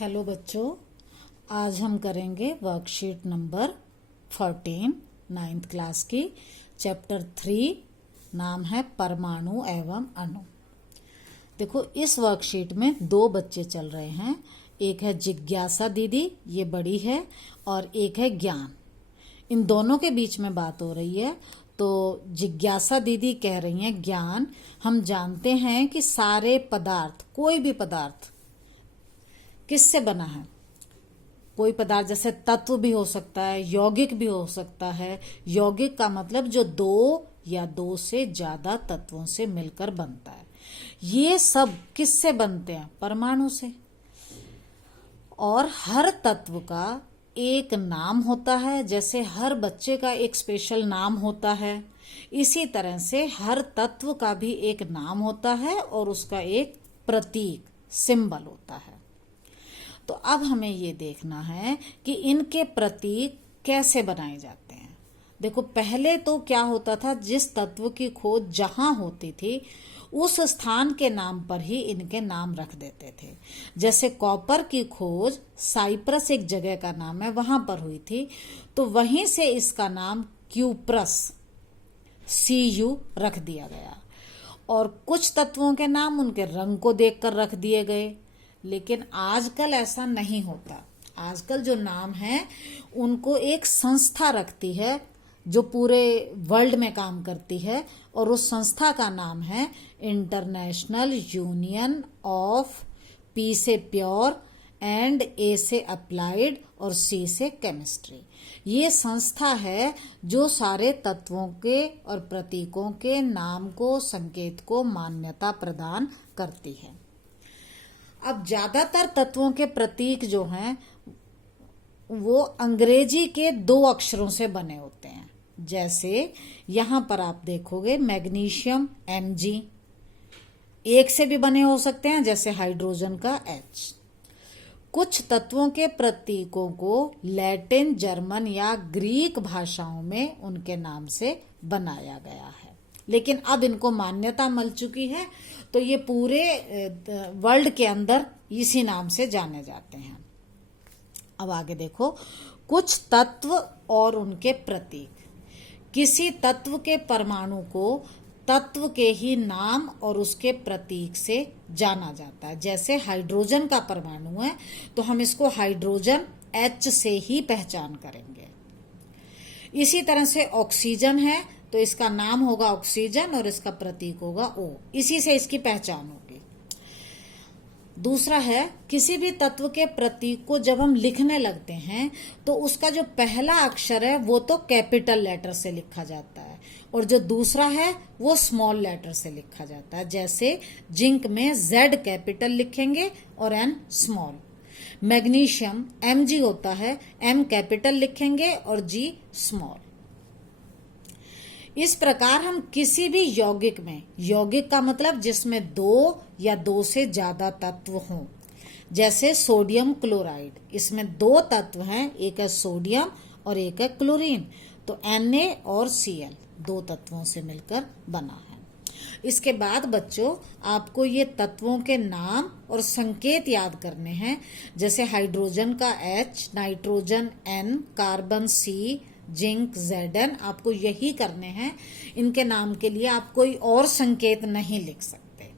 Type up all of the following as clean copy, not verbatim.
Hello बच्चों, आज हम करेंगे वर्कशीट नंबर 14 9th क्लास की चैप्टर 3। नाम है परमाणु एवं अणु। देखो, इस वर्कशीट में दो बच्चे चल रहे हैं। एक है जिज्ञासा दीदी, ये बड़ी है, और एक है ज्ञान। इन दोनों के बीच में बात हो रही है। तो जिज्ञासा दीदी कह रही हैं, ज्ञान, हम जानते हैं कि सारे पदार्थ, कोई भी पदार्थ किससे बना है। कोई पदार्थ जैसे तत्व भी हो सकता है, यौगिक भी हो सकता है। यौगिक का मतलब जो दो या दो से ज्यादा तत्वों से मिलकर बनता है। ये सब किससे बनते हैं? परमाणु से। और हर तत्व का एक नाम होता है, जैसे हर बच्चे का एक स्पेशल नाम होता है, इसी तरह से हर तत्व का भी एक नाम होता है और उसका एक प्रतीक, सिंबल होता है। तो अब हमें ये देखना है कि इनके प्रतीक कैसे बनाए जाते हैं। देखो, पहले तो क्या होता था, जिस तत्व की खोज जहां होती थी उस स्थान के नाम पर ही इनके नाम रख देते थे। जैसे कॉपर की खोज साइप्रस एक जगह का नाम है, वहां पर हुई थी, तो वहीं से इसका नाम क्यूप्रस, Cu रख दिया गया। और कुछ तत्वों के नाम उनके रंग को देखकर रख दिए गए। लेकिन आजकल ऐसा नहीं होता। आजकल जो नाम है उनको एक संस्था रखती है जो पूरे वर्ल्ड में काम करती है, और उस संस्था का नाम है इंटरनेशनल यूनियन ऑफ पी से प्योर एंड ए से अप्लाइड और सी से केमिस्ट्री। ये संस्था है जो सारे तत्वों के और प्रतीकों के नाम को, संकेत को मान्यता प्रदान करती है। अब ज्यादातर तत्वों के प्रतीक जो हैं वो अंग्रेजी के दो अक्षरों से बने होते हैं। जैसे यहां पर आप देखोगे मैग्नीशियम Mg, एक से भी बने हो सकते हैं, जैसे हाइड्रोजन का H। कुछ तत्वों के प्रतीकों को लैटिन, जर्मन या ग्रीक भाषाओं में उनके नाम से बनाया गया है, लेकिन अब इनको मान्यता मिल चुकी है, तो ये पूरे वर्ल्ड के अंदर इसी नाम से जाने जाते हैं। अब आगे देखो, कुछ तत्व और उनके प्रतीक। किसी तत्व के परमाणु को तत्व के ही नाम और उसके प्रतीक से जाना जाता है। जैसे हाइड्रोजन का परमाणु है तो हम इसको हाइड्रोजन H से ही पहचान करेंगे। इसी तरह से ऑक्सीजन है तो इसका नाम होगा ऑक्सीजन और इसका प्रतीक होगा O, इसी से इसकी पहचान होगी। दूसरा है, किसी भी तत्व के प्रतीक को जब हम लिखने लगते हैं तो उसका जो पहला अक्षर है वो तो कैपिटल लेटर से लिखा जाता है, और जो दूसरा है वो स्मॉल लेटर से लिखा जाता है। जैसे जिंक में Z कैपिटल लिखेंगे और N स्मॉल। मैग्नीशियम Mg होता है, M कैपिटल लिखेंगे और G स्मॉल। इस प्रकार हम किसी भी यौगिक में, यौगिक का मतलब जिसमें दो या दो से ज्यादा तत्व हों, जैसे सोडियम क्लोराइड, इसमें दो तत्व हैं, एक है सोडियम और एक है क्लोरीन, तो Na और Cl दो तत्वों से मिलकर बना है। इसके बाद बच्चों आपको ये तत्वों के नाम और संकेत याद करने हैं। जैसे हाइड्रोजन का H, nitrogen N, carbon C, zinc Zn, आपको यही करने हैं। इनके नाम के लिए आप कोई और संकेत नहीं लिख सकते,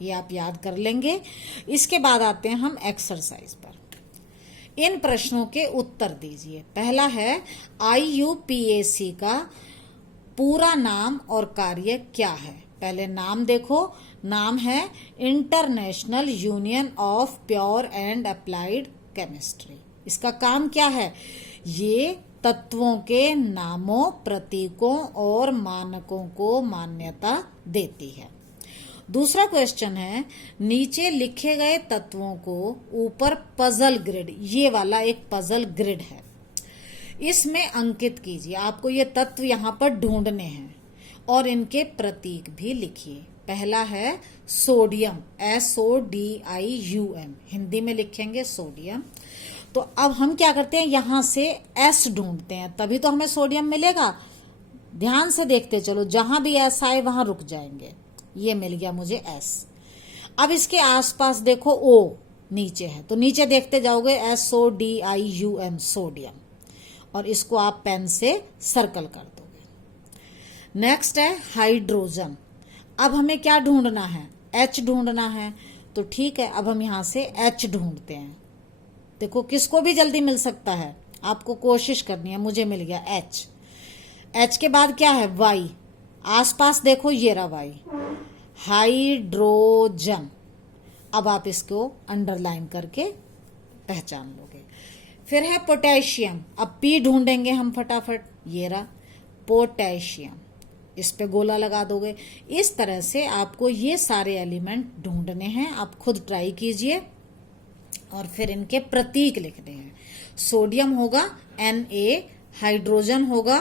ये आप याद कर लेंगे। इसके बाद आते हैं हम एक्सरसाइज पर। इन प्रश्नों के उत्तर दीजिए। पहला है, IUPAC का पूरा नाम और कार्य क्या है? पहले नाम देखो, नाम है international union of pure and applied chemistry. इसका काम क्या है? ये तत्वों के नामों, प्रतीकों और मानकों को मान्यता देती है। दूसरा क्वेश्चन है, नीचे लिखे गए तत्वों को ऊपर पजल ग्रिड, ये वाला एक पजल ग्रिड है, इसमें अंकित कीजिए। आपको ये तत्व यहाँ पर ढूंढने हैं और इनके प्रतीक भी लिखिए। पहला है सोडियम, SODIUM, हिंदी में लिखेंगे सोडियम। तो अब हम क्या करते हैं, यहां से S ढूंढते हैं, तभी तो हमें सोडियम मिलेगा। ध्यान से देखते चलो, जहां भी S आए वहां रुक जाएंगे। ये मिल गया मुझे S। अब इसके आसपास देखो O, नीचे है, तो नीचे देखते जाओगे SODIUM सोडियम, और इसको आप पेन से सर्कल कर दोगे। नेक्स्ट है हाइड्रोजन। अब हमें क्या ढूंढना है? H ढूंढना है। तो ठीक है, अब हम यहां से H ढूंढते हैं। देखो किसको भी जल्दी मिल सकता है, आपको कोशिश करनी है। मुझे मिल गया H के बाद क्या है? Y। आसपास देखो, ये रहा Y, हाइड्रोजन। अब आप इसको अंडरलाइन करके पहचान लोगे। फिर है पोटेशियम। अब P ढूंढेंगे हम फटाफट, ये रहा पोटेशियम, इस पे गोला लगा दोगे। इस तरह से आपको ये सारे एलिमेंट ढूंढने हैं। आप खुद ट्राई कीजिए और फिर इनके प्रतीक लिखने हैं। सोडियम होगा Na, हाइड्रोजन होगा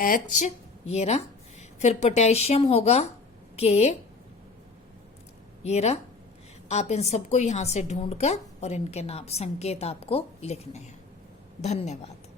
H, ये रहा। फिर पोटेशियम होगा K, ये रहा। आप इन सबको यहां से ढूंढकर और इनके नाम संकेत आपको लिखने हैं। धन्यवाद।